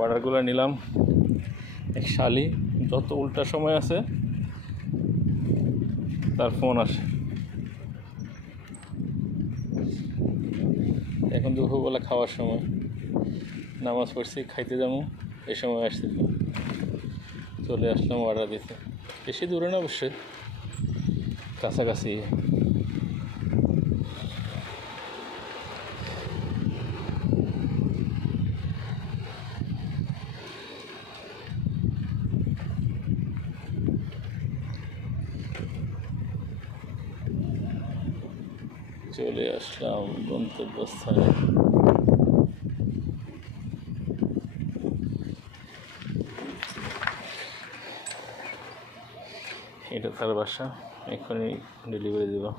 অর্ডারগুলো নিলাম। এক শালি, যত উল্টা সময় আছে, তার ফোন আসে। এখন দুপুরবেলা খাওয়ার সময়, নামাজ পড়ছি, খাইতে যাব, এই সময় আসছি চলে আসলাম অর্ডার দিতে। বেশি দূরে না অবশ্যই। কাছাকাছি। চলে আসলাম গন্তব্যস্থানে এটা তার বাসা। এখনই ডেলিভারি দেবো।